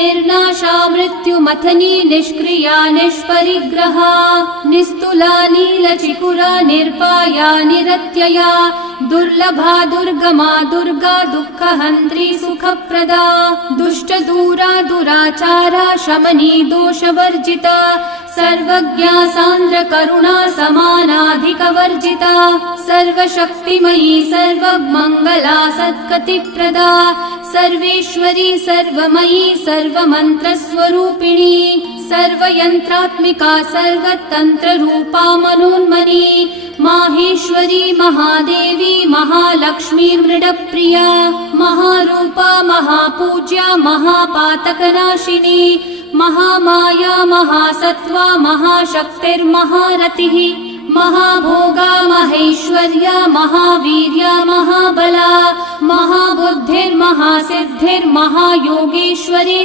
निर्नाशा मृत्युमथनी निष्क्रिया निष्परिग्रहा निस्तुला नीलचिकुरा निर्पाया निरत्यया दुर्लभा दुर्गमा दुर्गा दुःखहन्त्री सुखप्रदा दुष्टदूरा दुराचारा शमनी दोषवर्जिता सर्वज्ञा सान्द्रकरुणा समानाधिकवर्जिता सर्वशक्तिमयी सर्वमङ्गला सद्गतिप्रदा सर्वेश्वरी सर्वमयी सर्वमन्त्रस्वरूपिणी सर्वयन्त्रात्मिका सर्वतन्त्ररूपा मनोन्मनी माहेश्वरी महादेवी महालक्ष्मी मृडप्रिया महारूपा महापूज्या महापातकनाशिनी महामाया महासत्त्वा महाशक्तिर्महारतिः महाभोगा महेश्वर्या महावीर्या महाबला महाबुद्धिर्महासिद्धिर्महायोगेश्वरी